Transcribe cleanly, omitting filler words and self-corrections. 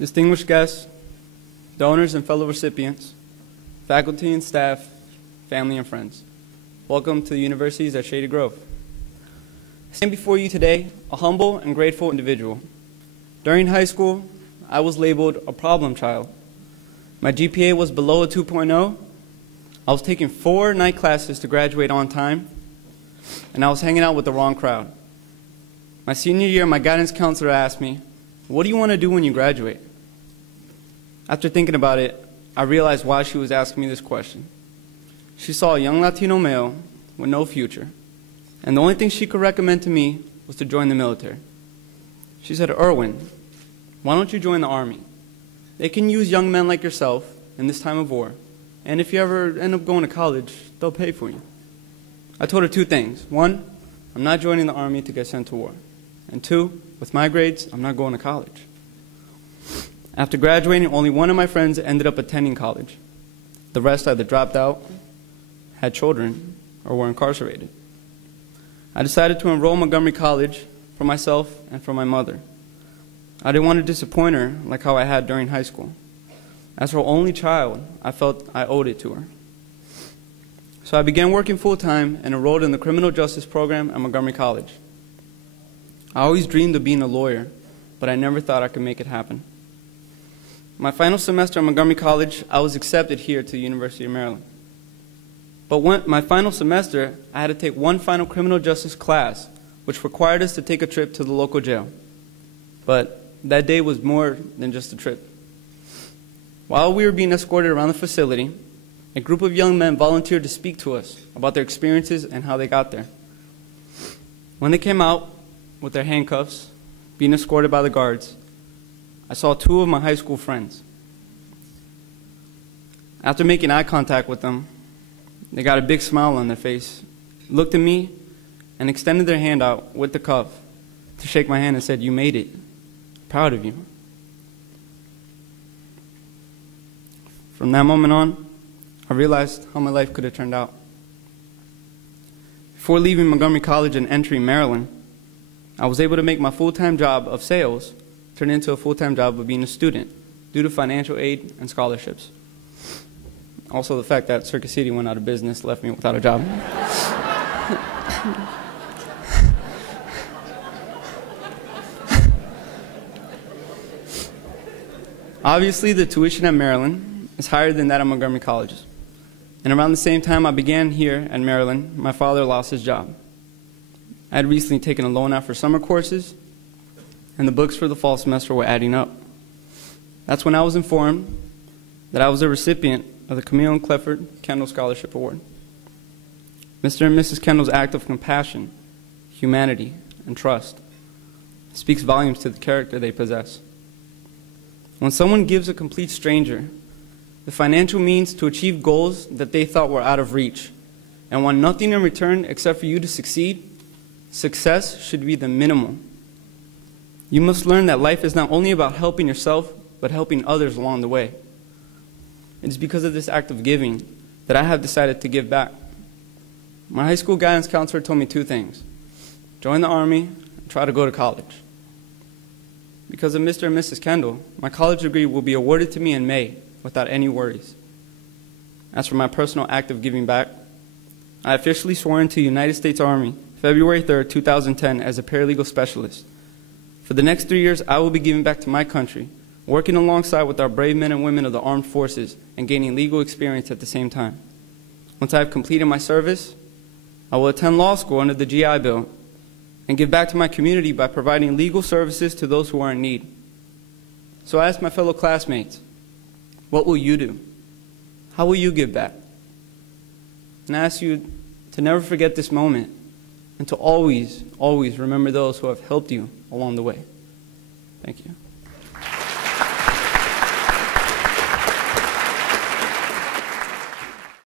distinguished guests, donors and fellow recipients, faculty and staff, family and friends. Welcome to the universities at Shady Grove. I stand before you today a humble and grateful individual. During high school, I was labeled a problem child. My GPA was below a 2.0. I was taking 4 night classes to graduate on time, and I was hanging out with the wrong crowd. My senior year, my guidance counselor asked me, "What do you want to do when you graduate?" After thinking about it, I realized why she was asking me this question. She saw a young Latino male with no future, and the only thing she could recommend to me was to join the military. She said, "Erwin, why don't you join the Army? They can use young men like yourself in this time of war, and if you ever end up going to college, they'll pay for you." I told her 2 things. 1, I'm not joining the Army to get sent to war. And 2, with my grades, I'm not going to college. After graduating, only one of my friends ended up attending college. The rest either dropped out, had children, or were incarcerated. I decided to enroll in Montgomery College for myself and for my mother. I didn't want to disappoint her like how I had during high school. As her only child, I felt I owed it to her. So I began working full-time and enrolled in the criminal justice program at Montgomery College. I always dreamed of being a lawyer, but I never thought I could make it happen. My final semester at Montgomery College, I was accepted here to the University of Maryland. But my final semester, I had to take one final criminal justice class, which required us to take a trip to the local jail. But that day was more than just a trip. While we were being escorted around the facility, a group of young men volunteered to speak to us about their experiences and how they got there. When they came out with their handcuffs, being escorted by the guards, I saw 2 of my high school friends. After making eye contact with them, they got a big smile on their face, looked at me, and extended their hand out with the cuff to shake my hand and said, "You made it. Proud of you." From that moment on, I realized how my life could have turned out. Before leaving Montgomery College and entering Maryland, I was able to make my full-time job of sales turn into a full-time job of being a student due to financial aid and scholarships. Also, the fact that Circuit City went out of business left me without a job. Obviously, the tuition at Maryland is higher than that at Montgomery Colleges. And around the same time I began here at Maryland, my father lost his job. I had recently taken a loan out for summer courses, and the books for the fall semester were adding up. That's when I was informed that I was a recipient of the Camille and Clifford Kendall Scholarship Award. Mr. and Mrs. Kendall's act of compassion, humanity, and trust speaks volumes to the character they possess. When someone gives a complete stranger the financial means to achieve goals that they thought were out of reach and want nothing in return except for you to succeed, success should be the minimum. You must learn that life is not only about helping yourself, but helping others along the way. It is because of this act of giving that I have decided to give back. My high school guidance counselor told me 2 things: join the Army and try to go to college. Because of Mr. and Mrs. Kendall, my college degree will be awarded to me in May without any worries. As for my personal act of giving back, I officially swore into the United States Army February 3rd, 2010 as a paralegal specialist. For the next 3 years, I will be giving back to my country, working alongside with our brave men and women of the armed forces and gaining legal experience at the same time. Once I have completed my service, I will attend law school under the GI Bill and give back to my community by providing legal services to those who are in need. So I ask my fellow classmates, what will you do? How will you give back? And I ask you to never forget this moment and to always, always remember those who have helped you along the way. Thank you.